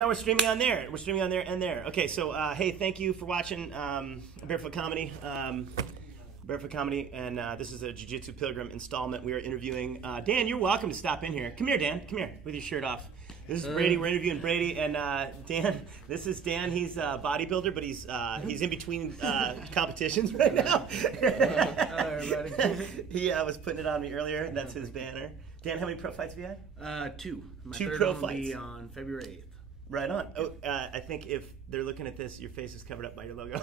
Now we're streaming on there. We're streaming on there and there. Okay, so hey, thank you for watching Barefoot Comedy. Barefoot Comedy, and this is a Jiu-Jitsu Pilgrim installment. We are interviewing Dan. You're welcome to stop in here. Come here, Dan. Come here with your shirt off. This is Brady. We're interviewing Brady, and Dan. This is Dan. He's a bodybuilder, but he's in between competitions right now. Hello, everybody. He was putting it on me earlier. That's his banner. Dan, how many pro fights have you had? Two. My Two third pro one will fights be on February 8th. Right on. Oh, I think if they're looking at this, your face is covered up by your logo.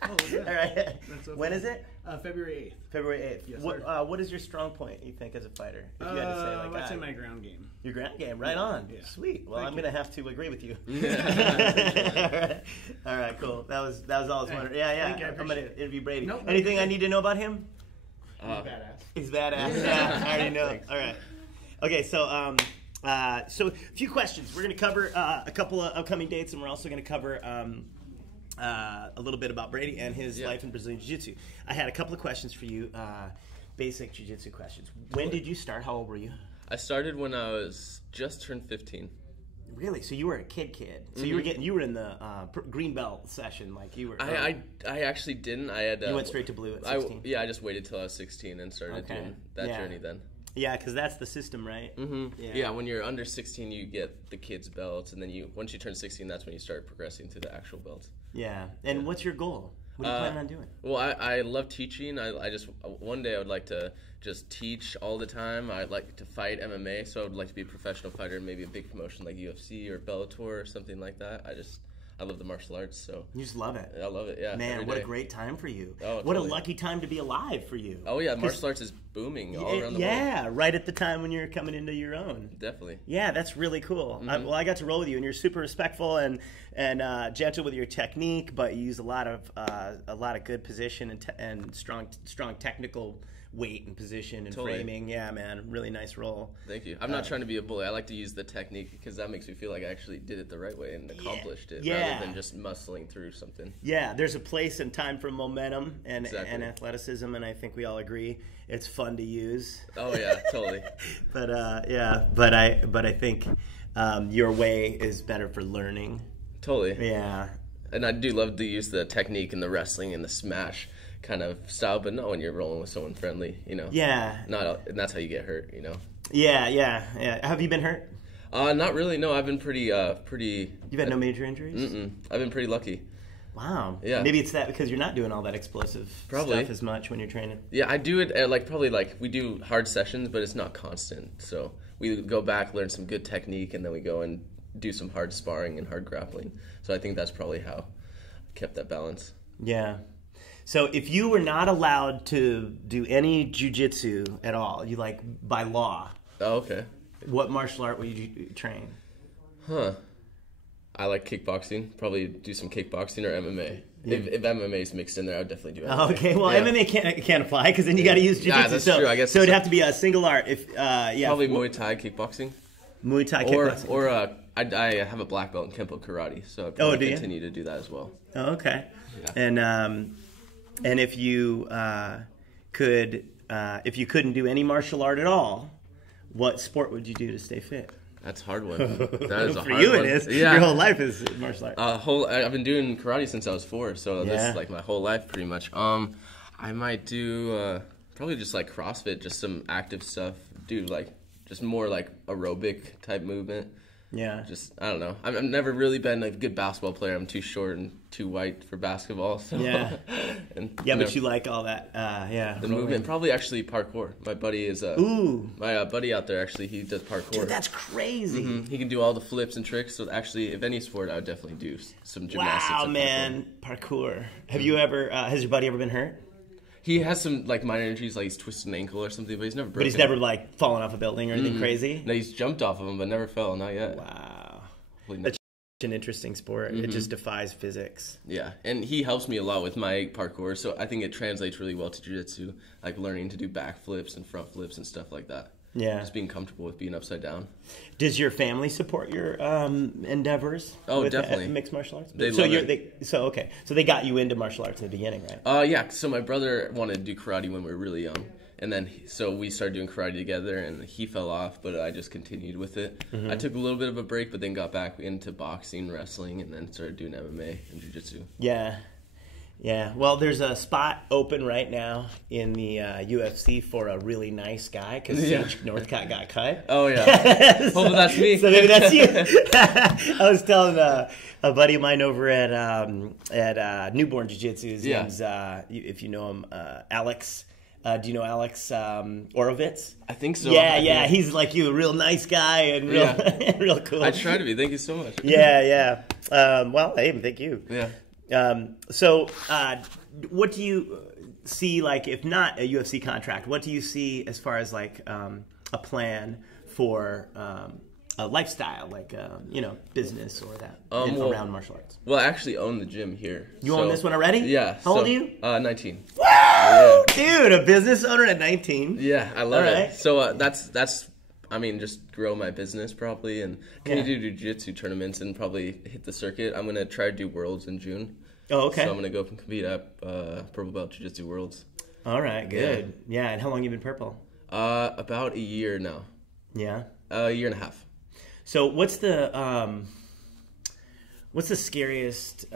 Oh, yeah. All right. That's so When fun. is it? February 8th. February 8th. Yes, what is your strong point, you think, as a fighter? If you had to say, like, I'd say my ground game. your ground game, right on. Yeah. Sweet. Well, Thank I'm you. going to have to agree with you. All right, cool. That was all I was wondering. Yeah. Thank you, I I'm going to appreciate it. interview Brady. Nope, Anything I need to know about him? He's badass. He's badass. Yeah, I already know. Thanks. All right. Okay, so so a few questions. We're going to cover a couple of upcoming dates, and we're also going to cover a little bit about Brady and his life in Brazilian Jiu-Jitsu. I had a couple of questions for you, basic Jiu-Jitsu questions. When did you start? How old were you? I started when I was just turned 15. Really? So you were a kid. So you were in the green belt session, like you were. I actually didn't. I had. You went straight to blue at 16. Yeah, I just waited till I was 16 and started doing that journey then. Yeah, because that's the system, right? Mm-hmm. Yeah, when you're under 16, you get the kids' belts, and then once you turn 16, that's when you start progressing to the actual belts. Yeah. And what's your goal? What are you planning on doing? Well, I love teaching. I just one day I would like to just teach all the time. I'd like to fight MMA, so I would like to be a professional fighter, maybe a big promotion like UFC or Bellator or something like that. I love the martial arts, so You just love it. I love it. Yeah, Man, every what a day. great time for you. Oh, What a totally. lucky time to be alive for you. Oh yeah, martial arts is booming all around the world. Yeah, right at the time when you're coming into your own. Definitely. Yeah, that's really cool. I got to roll with you, and you're super respectful and gentle with your technique, but you use a lot of good position and strong technical weight and position and Totally. framing. Yeah, man, really nice roll. Thank you. I'm not trying to be a bully. I like to use the technique because that makes me feel like I actually did it the right way and accomplished it rather than just muscling through something. Yeah, there's a place and time for momentum and Exactly. and I think we all agree it's fun to use. Oh yeah, totally. But I think your way is better for learning. Totally. Yeah. And I do love to use the technique and the wrestling and the smash kind of style, but not when you're rolling with someone friendly, you know. Yeah. And that's how you get hurt, you know. Yeah. Have you been hurt? Not really. No, I've been pretty. You've had no major injuries? I've been pretty lucky. Wow. Yeah. Maybe it's that because you're not doing all that explosive Probably. stuff as much when you're training. Yeah, I do it at probably we do hard sessions, but it's not constant. So we go back, learn some good technique, and then we go and do some hard sparring and hard grappling. So I think that's probably how I kept that balance. Yeah. So if you were not allowed to do any jiu-jitsu at all, you by law, Oh, okay. what martial art would you train? Huh. I like kickboxing. Probably do some kickboxing or MMA. If MMA is mixed in there, I would definitely do MMA. Okay, well, Yeah. MMA can't apply because then you got to use jiu-jitsu. Yeah, that's true, I guess so. It'd so. have to be a single art. If Probably Muay Thai kickboxing. Muay Thai kickboxing. Or I have a black belt in Kempo karate, so I'd probably do you? continue to do that as well. Oh, okay. Yeah. And if you if you couldn't do any martial art at all, what sport would you do to stay fit? That's a hard one. That is a For hard you, one. it is. Yeah. Your whole life is martial art. I've been doing karate since I was 4, so this Yeah. is my whole life pretty much. I might do probably just CrossFit, just some active stuff. Do just more aerobic type movement. Yeah. Just I don't know. I've never really been a good basketball player. I'm too short and too white for basketball. So. Yeah. And, But you like all that. the movement. Probably actually parkour. My buddy is Ooh. my buddy out there. Actually, he does parkour. Dude, that's crazy. He can do all the flips and tricks. So actually, if any sport, I would definitely do some gymnastics. Wow, and man. Parkour. Have you ever, has your buddy ever been hurt? He has some minor injuries, he's twisted an ankle or something, but he's never broken. But he's never fallen off a building or anything crazy? No, he's jumped off of him, but never fell. Not yet. Wow. Hopefully That's an interesting sport. It just defies physics. Yeah, and he helps me a lot with my parkour, so I think it translates really well to jiu-jitsu, learning to do back flips and front flips and stuff like that. Yeah. Just being comfortable with being upside down. Does your family support your endeavors? Oh, with definitely. Mixed martial arts? They love it. So they got you into martial arts in the beginning, right? Yeah, so my brother wanted to do karate when we were really young, And then, so we started doing karate together, and he fell off, but I just continued with it. I took a little bit of a break, but then got back into boxing, wrestling, and then started doing MMA and jiu-jitsu. Yeah. Yeah. Well, there's a spot open right now in the UFC for a really nice guy because Sage Northcutt got cut. Oh, yeah. Hopefully that's me. So maybe that's you. I was telling a buddy of mine over at Newborn Jiu-Jitsu, his name's, if you know him, Alex. Do you know Alex Orovitz? I think so. Yeah. He's like you, a real nice guy and real, real cool. I try to be. Thank you so much. Yeah. Well, hey, thank you. Yeah. So, what do you see, like, if not a UFC contract, what do you see as far as, like, a plan for a lifestyle, like, business or that around martial arts? Well, I actually own the gym here. You own this one already? Yeah. How old are you? 19. Woo! Yeah. Dude, a business owner at 19. Yeah, I love All it. right. So that's I mean, just grow my business probably and continue to do jiu-jitsu tournaments and probably hit the circuit. I'm going to try to do Worlds in June. Oh, okay. So I'm going to go and compete at Purple Belt Jiu-Jitsu Worlds. All right, good. Yeah, and how long you been purple? About a year now. Yeah? A year and a half. So what's the scariest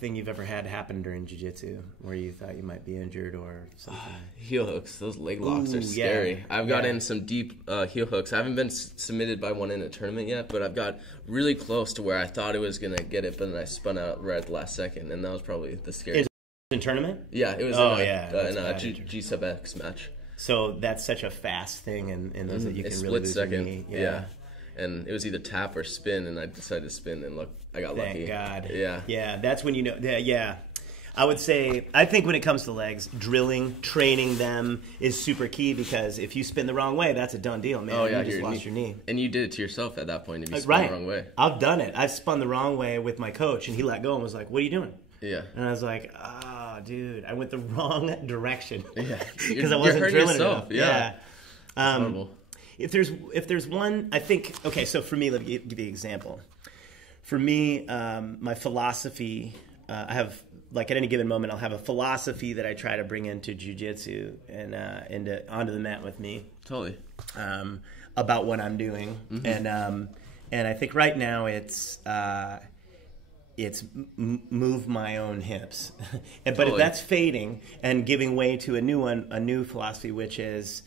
thing you've ever had happen during jiu-jitsu where you thought you might be injured or something? Heel hooks. Those leg locks are Ooh, scary. yeah. I've got in some deep heel hooks. I haven't been submitted by one in a tournament yet, but I've got really close to where I thought it was going to get it, but then I spun out right at the last second, and that was probably the scariest. In tournament? Yeah, it was in a G sub X match. So that's such a fast thing in those that you can really split lose second. your knee. Yeah. And it was either tap or spin, and I decided to spin, and look, I got lucky. Thank God. Yeah. Yeah, that's when you know. Yeah. I would say, I think when it comes to legs, drilling, training them is super key because if you spin the wrong way, that's a done deal, man. Oh, yeah, you just lost your knee. And you did it to yourself at that point if you spun Right. the wrong way. I've done it. I've spun the wrong way with my coach, and he let go and was like, "What are you doing?" Yeah. And I was like, dude, I went the wrong direction. Yeah. Because I wasn't drilling yourself. enough. Yeah. Horrible. If there's one, I think, okay, so for me, let me give you an example. For me, my philosophy, I have, like at any given moment, I'll have a philosophy that I try to bring into jiu-jitsu and onto the mat with me. Totally. About what I'm doing. And I think right now it's move my own hips. But Totally. if that's fading and giving way to a new philosophy, which is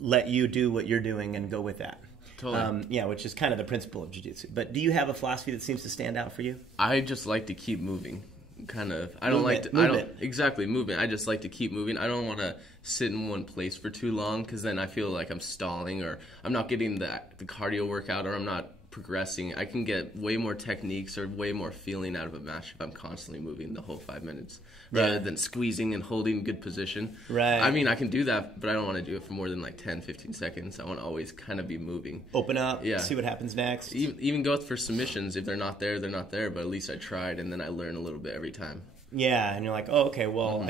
let you do what you're doing and go with that. Totally. Which is kind of the principle of jiu-jitsu. But do you have a philosophy that seems to stand out for you? I just like to keep moving. Kind of. I don't movement. I just like to keep moving. I don't want to sit in one place for too long because then I feel like I'm stalling or I'm not getting the cardio workout or I'm not progressing. I can get way more techniques or way more feeling out of a match if I'm constantly moving the whole 5 minutes rather than squeezing and holding good position. Right. I mean, I can do that, but I don't want to do it for more than like 10, 15 seconds. I want to always kind of be moving. Open up, see what happens next. Even go for submissions. If they're not there, they're not there, but at least I tried, and then I learn a little bit every time. Yeah, and you're like, oh, okay, well,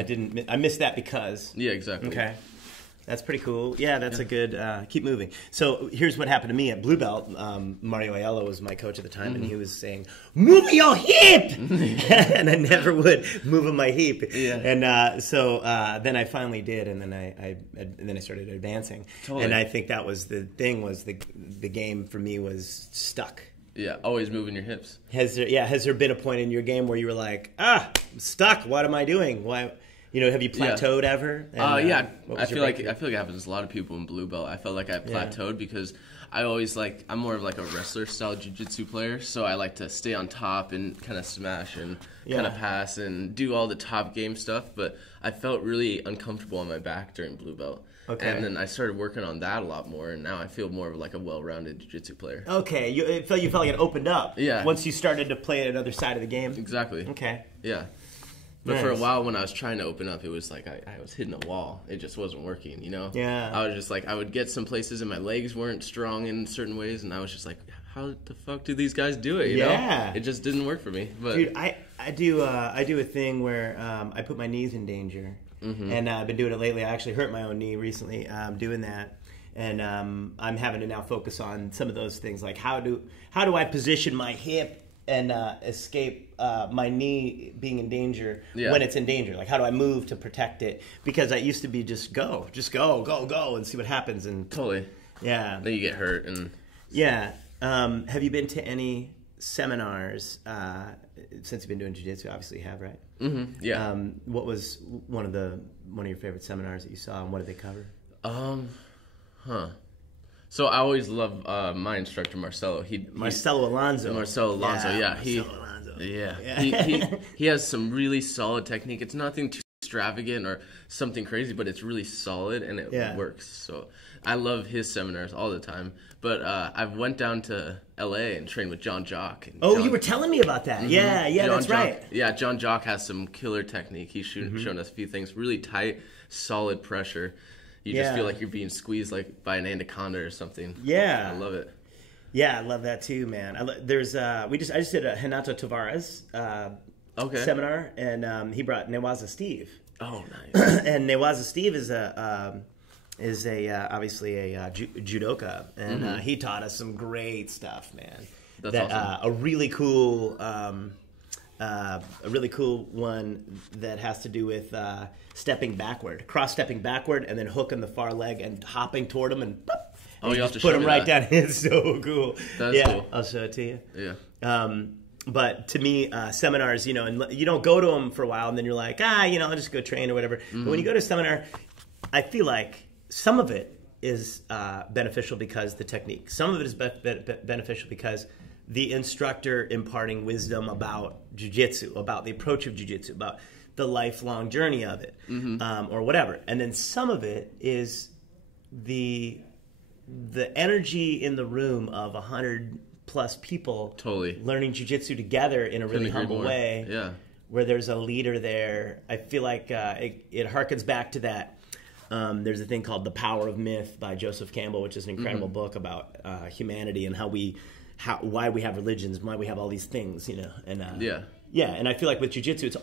I missed that because. Yeah, exactly. Okay. That's pretty cool. Yeah, that's a good, keep moving. So here's what happened to me at Blue Belt. Mario Aiello was my coach at the time, and he was saying, move your hip! And I never would move my hip. Yeah. And so then I finally did, and then I started advancing. Totally. And I think that was the thing, was the game for me was stuck. Yeah, always moving your hips. Has there been a point in your game where you were like, I'm stuck, what am I doing? Why? Have you plateaued ever? And, yeah. I feel like it happens to a lot of people in Blue Belt. I felt like I plateaued because I always I'm more of like a wrestler style jiu-jitsu player, so I like to stay on top and kind of smash and kind of pass and do all the top game stuff, but I felt really uncomfortable on my back during Blue Belt. Okay. And then I started working on that a lot more, and now I feel more of like a well-rounded jiu-jitsu player. Okay, you felt like it opened up. Yeah. Once you started to play another side of the game. Exactly. Okay. Yeah. But for a while, when I was trying to open up, it was like I was hitting a wall. It just wasn't working, Yeah. I was just like, I would get some places and my legs weren't strong in certain ways, and I was just like, how the fuck do these guys do it? You know? It just didn't work for me. But dude, I do a thing where I put my knees in danger, and I've been doing it lately. I actually hurt my own knee recently doing that, and I'm having to now focus on some of those things, like how do I position my hip escape my knee being in danger Yeah. when it's in danger. Like, how do I move to protect it? Because I used to be just go, and see what happens. And Totally. yeah, Then you get hurt and yeah. Have you been to any seminars since you've been doing jiu-jitsu? Obviously, you have, right? yeah. What was one of your favorite seminars that you saw, and what did they cover? So I always love my instructor Marcelo. Marcelo Alonso. Marcelo Alonso, yeah. Marcelo Alonso. Yeah. He has some really solid technique. It's nothing too extravagant or something crazy, but it's really solid and it works. So I love his seminars all the time. But I went down to LA and trained with John Jock. You were telling me about that. Yeah, that's right. Yeah, John Jock has some killer technique. He's shown us a few things. Really tight, solid pressure. You just feel like you're being squeezed like by an anaconda or something. Yeah, I love it. Yeah, I love that too, man. I just did a Renato Tavares seminar, and he brought Newaza Steve. Oh, nice. And Newaza Steve is obviously a judoka, and he taught us some great stuff, man. That's awesome. A really cool one that has to do with cross-stepping backward, and then hooking the far leg and hopping toward him, and you have to put show him me right that. down. It's so cool. That's cool. I'll show it to you. Yeah. But to me, seminars, and you don't go to them for a while, and then you're like, I'll just go train or whatever. But when you go to a seminar, I feel like some of it is beneficial because the technique. Some of it is beneficial because the instructor imparting wisdom about jiu-jitsu, about the approach of jiu-jitsu, about the lifelong journey of it, or whatever. And then some of it is the energy in the room of 100 plus people learning jiu-jitsu together in a really humble way, where there's a leader there. I feel like it harkens back to that. There's a thing called The Power of Myth by Joseph Campbell, which is an incredible book about humanity and why we have religions, why we have all these things, and and I feel like with jiu-jitsu, it's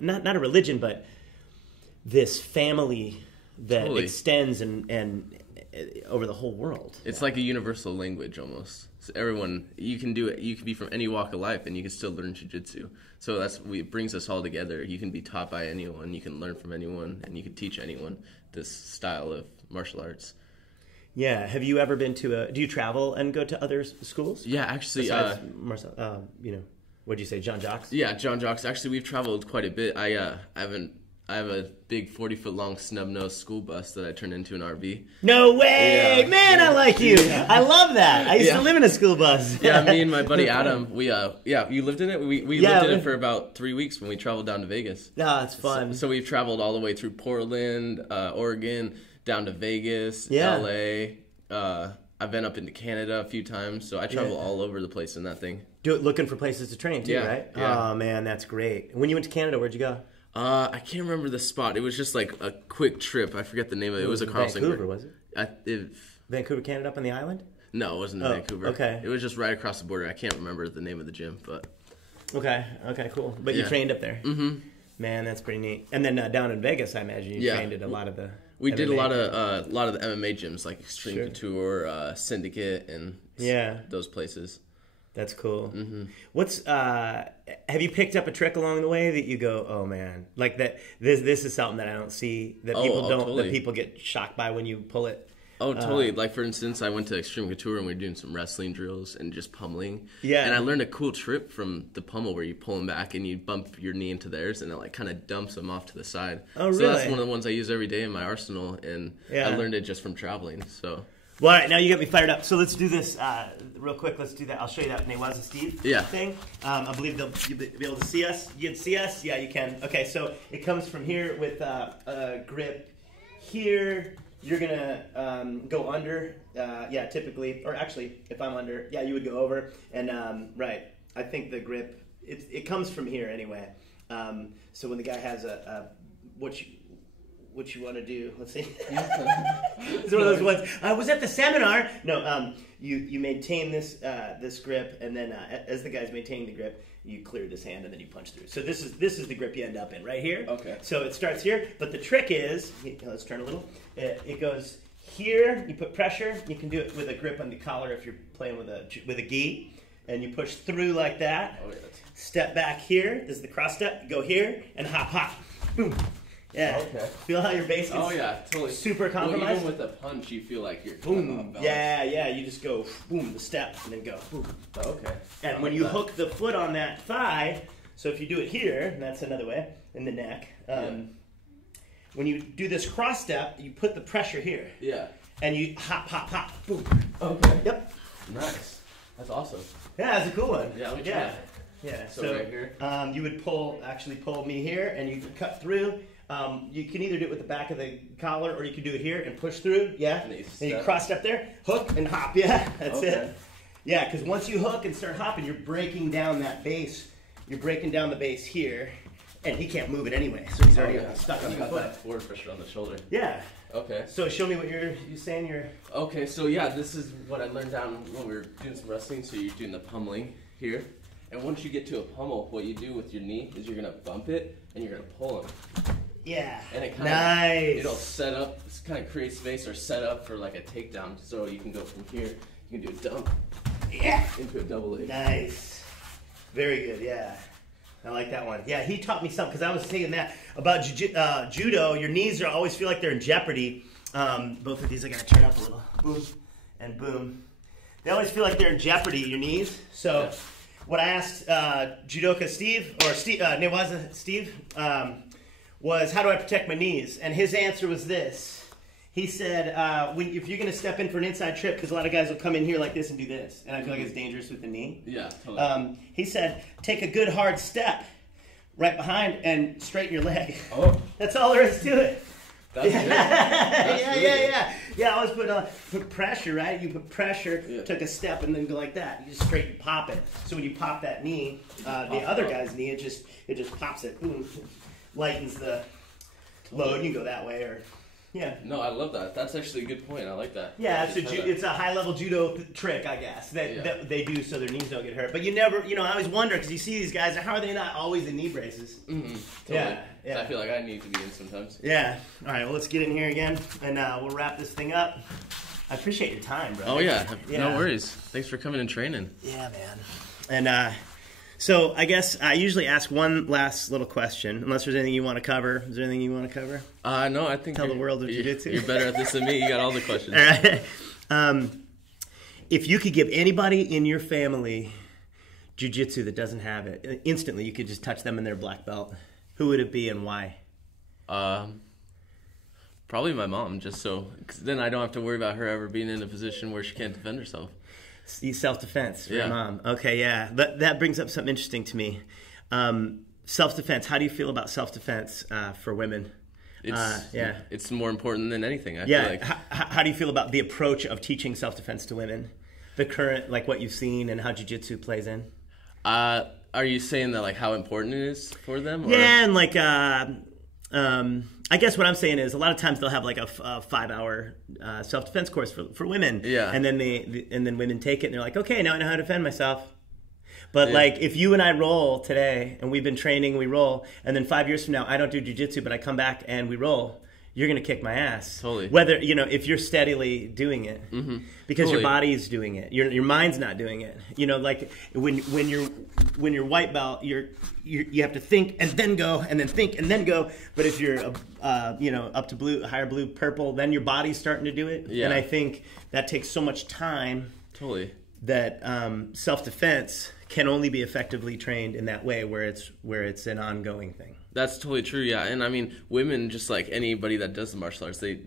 not a religion, but this family that extends and over the whole world. It's like a universal language almost. So everyone, you can do it. You can be from any walk of life, and you can still learn jiu-jitsu. So it brings us all together. You can be taught by anyone. You can learn from anyone, and you can teach anyone this style of martial arts. Yeah. Have you ever been to do you travel and go to other schools? Yeah, actually. Besides what'd you say, John Jocks? Yeah, John Jocks. Actually, we've traveled quite a bit. I have a big 40-foot-long snub-nosed school bus that I turned into an RV. No way! Yeah. Man, I like you! I love that! I used to live in a school bus. Yeah, me and my buddy Adam, you lived in it? We lived in it for about 3 weeks when we traveled down to Vegas. Oh, it's fun. So we've traveled all the way through Portland, Oregon, down to Vegas, LA. I've been up into Canada a few times, so I travel all over the place in that thing. Looking for places to train, too, right? Yeah. Oh, man, that's great. When you went to Canada, where'd you go? I can't remember the spot. It was just like a quick trip. I forget the name of it. It was a Carlson. Vancouver, was it? Vancouver, Canada, up on the island? No, it wasn't in Vancouver. Okay. It was just right across the border. I can't remember the name of the gym, but... Okay, cool. But you trained up there? Mm-hmm. Man, that's pretty neat. And then down in Vegas, I imagine you trained at a lot of the... We did a lot of the MMA gyms, like Extreme Couture, Syndicate, and those places. That's cool. Mm-hmm. Have you picked up a trick along the way that you go, oh man, like that? This is something that I don't see that people don't. Totally. That people get shocked by when you pull it. Oh, totally. Like, for instance, I went to Extreme Couture and we were doing some wrestling drills and just pummeling. Yeah. And I learned a cool trip from the pummel where you pull them back and you bump your knee into theirs and it, like, kind of dumps them off to the side. Oh, really? So that's one of the ones I use every day in my arsenal, and I learned it just from traveling, so... Well, all right, now you got me fired up. So let's do this real quick. Let's do that. I'll show you that Newaza Steve thing. I believe you'll be able to see us. You can see us? Yeah, you can. Okay, so it comes from here with a grip here. You're going to go under, typically. Or actually, if I'm under, you would go over. And, I think the grip, it comes from here anyway. So when the guy has what you want to do. Let's see. It's one of those ones. I was at the seminar. No, you maintain this grip, and then as the guy's maintaining the grip, you clear this hand, and then you punch through. So this is the grip you end up in right here. Okay. So it starts here, but the trick is, let's turn a little. It goes here. You put pressure. You can do it with a grip on the collar if you're playing with a gi. and you push through like that. Oh, yeah. Step back here. This is the cross step. Go here and hop, hop. Boom. Yeah. Okay. Feel how your base gets Totally. super compromised? Well, even with a punch, you feel like you're boom. Yeah. You just go boom, the step, and then go boom. Oh, okay. And when you hook the foot on that thigh, so if you do it here, and that's another way, in the neck, when you do this cross step, you put the pressure here. Yeah. And you hop, hop, hop, boom. Okay. Yep. Nice. That's awesome. Yeah, that's a cool one. Yeah, let me try it. Yeah. So right here. You would pull me here, and you could cut through. You can either do it with the back of the collar, or you can do it here and push through. Yeah. And you cross step there, hook and hop. Yeah, that's it. Yeah, because once you hook and start hopping, you're breaking down that base. You're breaking down the base here, and he can't move it anyway, so he's already stuck on your foot. That forward pressure on the shoulder. Yeah. Okay. So show me what you're saying. Okay, so yeah, this is what I learned down when we were doing some wrestling. So you're doing the pummeling here, and once you get to a pummel, what you do with your knee is you're gonna bump it and you're gonna pull him. Yeah. And it kind of it'll set up, kind of create space or set up for like a takedown. So you can go from here, you can do a dump. Yeah. Into a double leg. Nice. Very good. Yeah. I like that one. Yeah, he taught me something because I was saying that about judo. Your knees always feel like they're in jeopardy. Both of these, I gotta turn up a little. Boom and boom. They always feel like they're in jeopardy, your knees. So, what I asked judoka Steve, Steve, was how do I protect my knees? And his answer was this. He said, if you're going to step in for an inside trip, because a lot of guys will come in here like this and do this, and I feel like it's dangerous with the knee. Yeah, totally. He said, take a good hard step right behind and straighten your leg. Oh. That's all there is to it. That's good. That's Yeah, I always put pressure, right? You put pressure, took a step, and then go like that. You just straight pop it. So when you pop that knee, the other guy's knee, it just pops it. Boom. Lightens the load. You go that way or... Yeah. No, I love that. That's actually a good point. I like that. Yeah, it's a high-level judo trick, I guess, that they do so their knees don't get hurt. But you never, I always wonder, because you see these guys, how are they not always in knee braces? Mm-hmm. Totally. Yeah. I feel like I need to be in sometimes. Yeah. All right, well, let's get in here again, and we'll wrap this thing up. I appreciate your time, bro. Oh, yeah. No worries. Thanks for coming and training. Yeah, man. And so I guess I usually ask one last little question, unless there's anything you want to cover. Is there anything you want to cover? No, I think tell the world of jiu-jitsu. You're better at this than me. You got all the questions. All right. If you could give anybody in your family jiu-jitsu that doesn't have it, instantly you could just touch them in their black belt, who would it be and why? Probably my mom, just so, cause then I don't have to worry about her ever being in a position where she can't defend herself. Self-defense for your mom. Okay, yeah. That brings up something interesting to me. Self-defense. How do you feel about self-defense for women? It's more important than anything, I feel like. How do you feel about the approach of teaching self-defense to women? The current, like what you've seen and how jiu-jitsu plays in? Are you saying that, like, how important it is for them? Or? Yeah, and like... I guess what I'm saying is a lot of times they'll have like a 5-hour self-defense course for women. Yeah. And then women take it and they're like, okay, now I know how to defend myself. But like if you and I roll today and we've been training, we roll, and then 5 years from now I don't do jiu-jitsu, but I come back and we roll, you're going to kick my ass. Totally. Whether, if you're steadily doing it. Mm-hmm. Because your body's doing it. Your mind's not doing it. Like when you're white belt, you have to think and then go and then think and then go. But if you're up to blue, higher blue, purple, then your body's starting to do it. Yeah. And I think that takes so much time. Totally. That self-defense can only be effectively trained in that way where it's an ongoing thing. That's totally true, yeah. And I mean, women, just like anybody that does the martial arts, they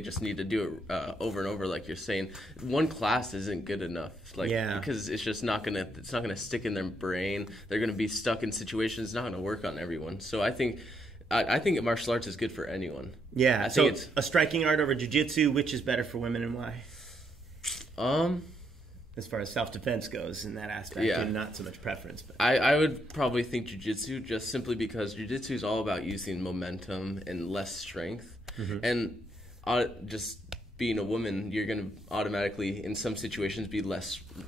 just need to do it over and over, like you're saying. One class isn't good enough, because it's just not gonna stick in their brain. They're gonna be stuck in situations. It's not gonna work on everyone. So I think martial arts is good for anyone. Yeah. So it's a striking art over jiu-jitsu. Which is better for women and why? As far as self-defense goes in that aspect, and not so much preference. But I would probably think jiu-jitsu, just simply because jiu-jitsu is all about using momentum and less strength. Mm-hmm. And just being a woman, you're going to automatically, in some situations, be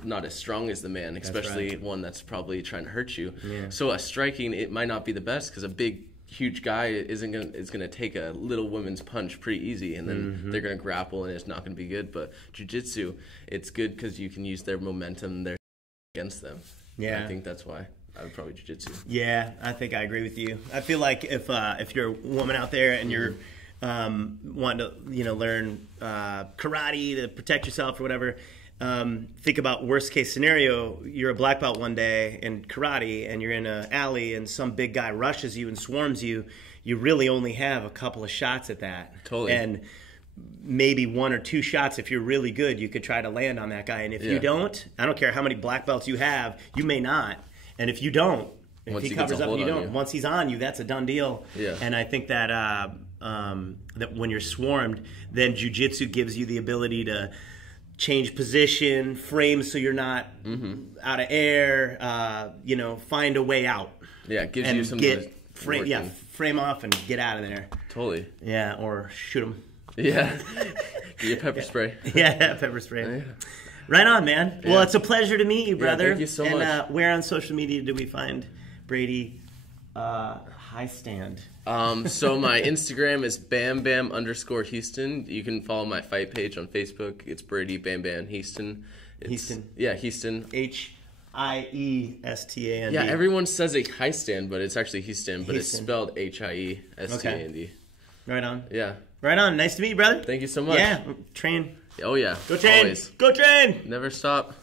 not as strong as the man, especially one that's probably trying to hurt you. Yeah. So a striking, it might not be the best, because a big, huge guy is gonna take a little woman's punch pretty easy, and then they're gonna grapple, and it's not gonna be good. But jiu-jitsu, it's good because you can use their momentum, their against them. Yeah. I think that's why I would probably jiu-jitsu. Yeah, I think I agree with you. I feel like if you're a woman out there and you're wanting to learn karate to protect yourself or whatever, think about worst case scenario. You're a black belt one day in karate and you're in an alley and some big guy rushes you and swarms you. You really only have a couple of shots at that. Totally. And maybe 1 or 2 shots, if you're really good, you could try to land on that guy. And if you don't, I don't care how many black belts you have, you may not. And if you don't, if he covers up and you don't, once he's on you, that's a done deal. Yeah. And I think that that when you're swarmed, then jiu-jitsu gives you the ability to change position, frame so you're not out of air, find a way out. Yeah, it gives you something frame off and get out of there. Totally. Yeah, or shoot him. Yeah. Get your pepper spray. Yeah, pepper spray. Yeah. Right on, man. Yeah. Well, it's a pleasure to meet you, brother. Yeah, thank you so much. And where on social media do we find Brady Highstand? So my Instagram is bambam_Houston. You can follow my fight page on Facebook. It's Brady Bam Bam Houston. Houston. Yeah, Houston. Hiestan. Yeah, everyone says it Highstand, but it's actually Houston, but it's Houston. spelled Hiestand. Okay. Right on. Yeah. Right on. Nice to meet you, brother. Thank you so much. Yeah. Train. Oh yeah. Go train. Always. Go train. Never stop.